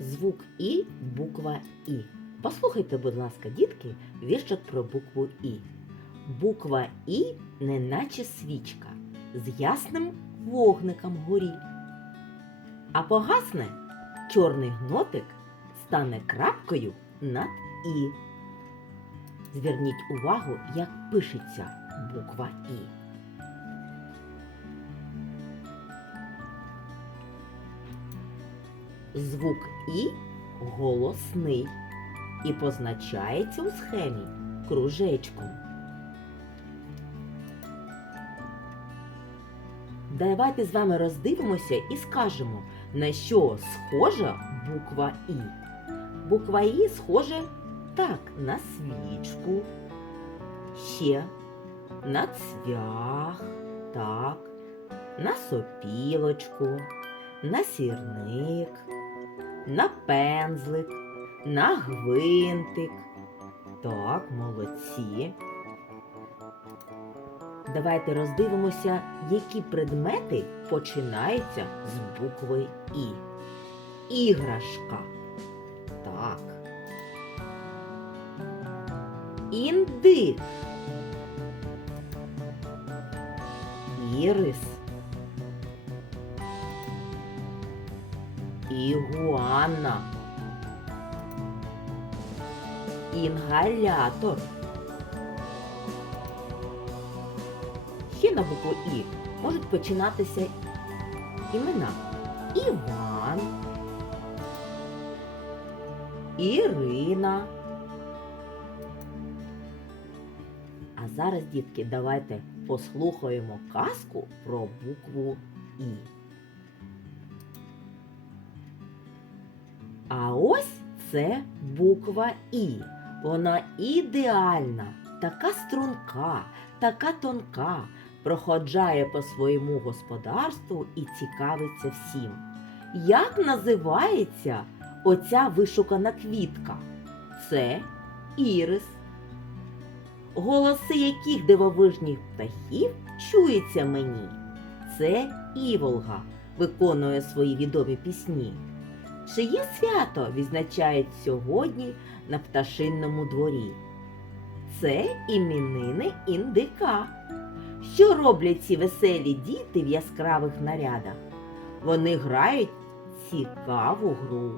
Звук І, буква І. Послухайте, будь ласка, дітки, віршик про букву І. Буква І неначе свічка з ясним вогником горі. А погасне чорний гнотик стане крапкою над І. Зверніть увагу, як пишеться буква І. Звук І голосний і позначається у схемі кружечком. Давайте з вами роздивимося і скажемо, на що схожа буква І. Буква І схожа так, на свічку, ще на цвях, так, на сопілочку, на сірник, на пензлик, на гвинтик. Так, молодці. Давайте роздивимося, які предмети починаються з букви І. Іграшка. Так. Індик. Ірис. Ігуана. Інгалятор. Ще на букву І можуть починатися імена Іван, Ірина. А зараз, дітки, давайте послухаємо казку про букву І. А ось це буква І. Вона ідеальна, така струнка, така тонка, проходжає по своєму господарству і цікавиться всім. Як називається оця вишукана квітка? Це ірис. Голоси яких дивовижних птахів чується мені? Це Іволга виконує свої відомі пісні. Чиє свято відзначають сьогодні на пташинному дворі? Це іменини індика. Що роблять ці веселі діти в яскравих нарядах? Вони грають цікаву гру.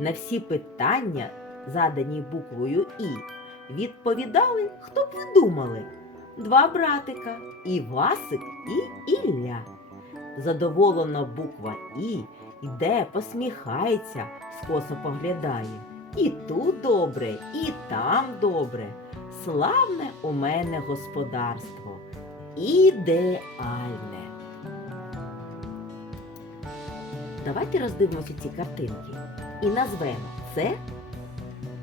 На всі питання, задані буквою І, відповідали, хто б ви думали? Два братика Івасик і Ілля. Задоволена буква І йде, посміхається, скоса поглядає. І тут добре, і там добре. Славне у мене господарство. Ідеальне. Давайте роздивимося ці картинки і назвемо це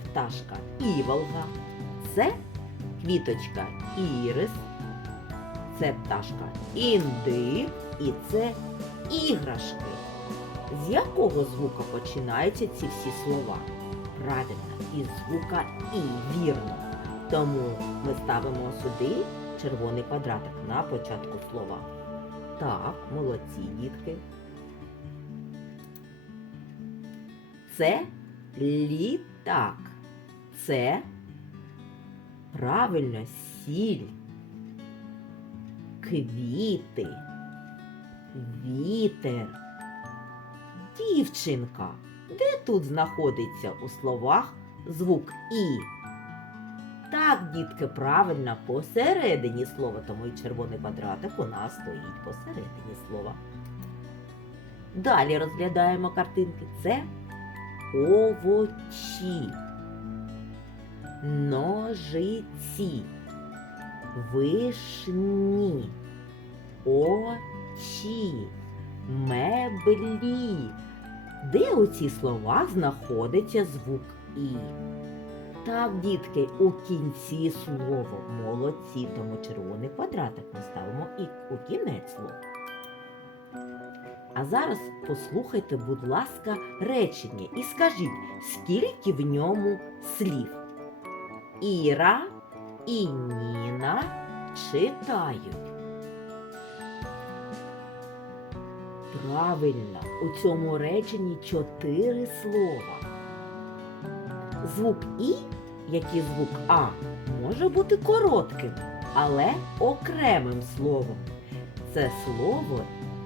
пташка Іволга, це квіточка Ірис, це пташка індик і це іграшки. З якого звука починаються ці всі слова? Правильно, із звука І, вірно. Тому ми ставимо сюди червоний квадратик на початку слова. Так, молодці, дітки. Це літак. Це правильно сіль. Квіти. Вітер. Дівчинка. Де тут знаходиться у словах звук І? Так, дітки, правильно, посередині слова, тому і червоний квадратик у нас стоїть посередині слова. Далі розглядаємо картинки. Це овочі, ножиці, вишні, очі, меблі. Де у цих словах знаходиться звук І? Так, дітки, у кінці слова молодці, тому червоний квадратик ми ставимо і у кінець слова. А зараз послухайте, будь ласка, речення і скажіть, скільки в ньому слів. Іра і Ніна читають. Правильно, у цьому реченні чотири слова. Звук І, як і звук А, може бути коротким, але окремим словом. Це слово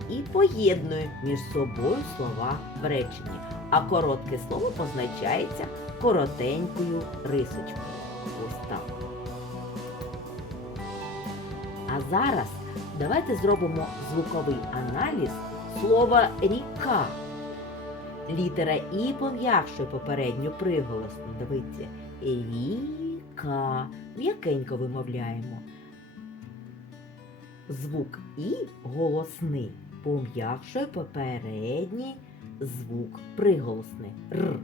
і поєднує між собою слова в реченні, а коротке слово позначається коротенькою рисочкою. Ось так. А зараз давайте зробимо звуковий аналіз слова ріка. Літера І пом'якшує попередню приголосну. Дивіться. Ріка. М'якенько вимовляємо. Звук І голосний пом'якшує попередній звук приголосний. Р.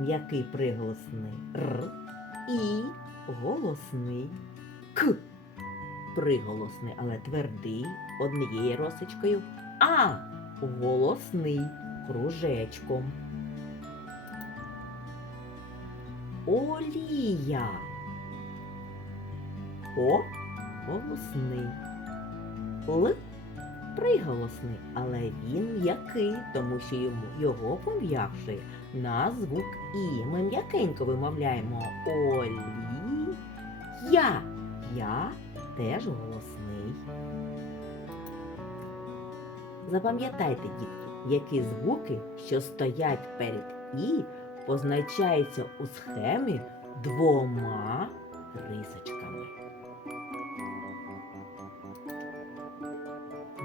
М'який приголосний Р. І голосний К. Приголосний, але твердий однією росочкою. А голосний кружечком. Олія. О голосний. Л приголосний, але він м'який, тому що йому його пом'якшує на звук І. Ми м'якенько вимовляємо Олі. Я. Я теж голосний. Запам'ятайте, дітки, які звуки, що стоять перед І, позначаються у схемі двома рисочками.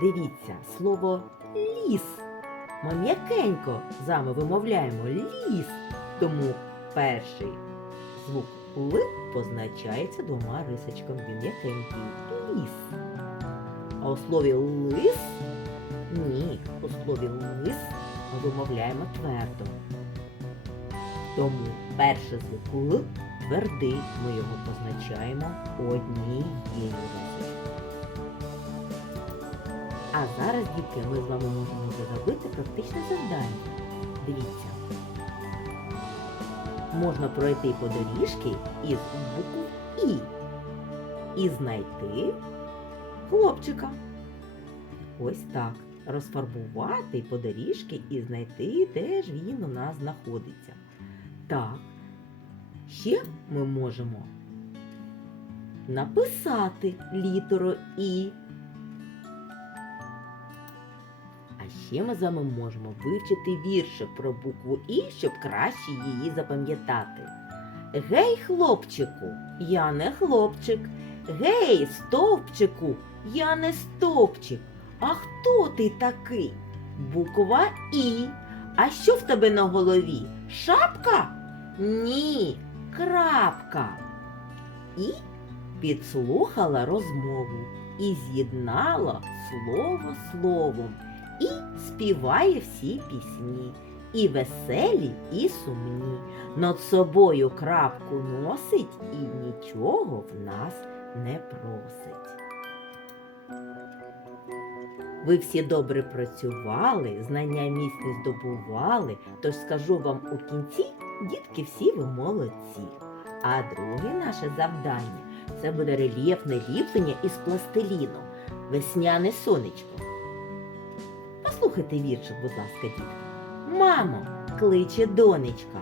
Дивіться, слово ліс. Ми м'якенько з вами вимовляємо ліс. Тому перший звук Л позначається двома рисочками. Він м'якенький. Ліс. А у слові лис ні, у слові лис ми вимовляємо твердо. Тому перший звук Л твердий, ми його позначаємо однією. А зараз, дітки, ми з вами можемо зробити практичне завдання. Дивіться. Можна пройти по доріжки із букв І і знайти хлопчика. Ось так. Розфарбувати по доріжки і знайти, де ж він у нас знаходиться. Так. Ще ми можемо написати літеру І. А ще ми з вами можемо вивчити віршик про букву І, щоб краще її запам'ятати. Гей, хлопчику, я не хлопчик. Гей, стовпчику, я не стовпчик. А хто ти такий? Буква І. А що в тебе на голові? Шапка? Ні, крапка. І підслухала розмову і з'єднала слово словом і співає всі пісні, і веселі, і сумні. Над собою крапку носить і нічого в нас не просить. Ви всі добре працювали, знання міцні здобували, тож скажу вам у кінці, дітки, всі ви молодці. А друге наше завдання це буде рельєфне ліплення із пластиліну, весняне сонечко. Послухайте віршик, будь ласка, дітки. Мамо, кличе донечка,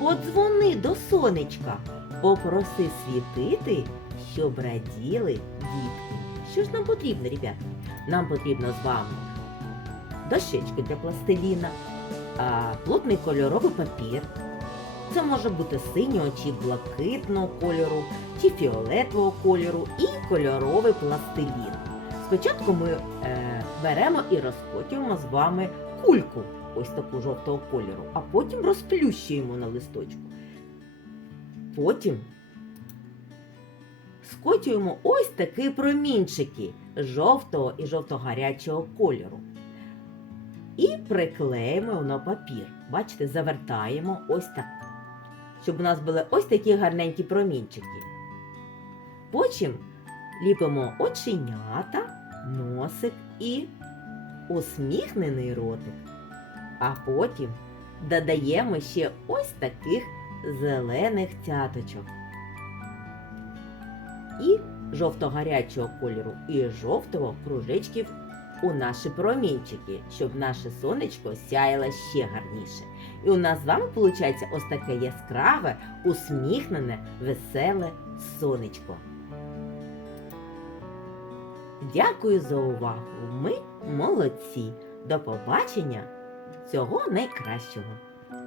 подзвони до сонечка, попроси світити, щоб раділи дітки. Що ж нам потрібно, ребята? Нам потрібно з вами дощечки для пластиліна, плотний кольоровий папір. Це може бути синього чи блакитного кольору, чи фіолетового кольору і кольоровий пластилін. Спочатку ми е, беремо і розкотюємо з вами кульку, ось таку жовтого кольору, а потім розплющуємо на листочку. Потім скотюємо ось такі промінчики жовтого і жовто-гарячого кольору. І приклеїмо на папір. Бачите, завертаємо ось так. Щоб у нас були ось такі гарненькі промінчики. Потім ліпимо оченята, носик і усміхнений ротик. А потім додаємо ще ось таких зелених цяточок. Жовто-гарячого кольору, і жовтого кружечків у наші промінчики, щоб наше сонечко сяяло ще гарніше. І у нас з вами виходить ось таке яскраве, усміхнене, веселе сонечко. Дякую за увагу. Ми молодці. До побачення. Всього найкращого.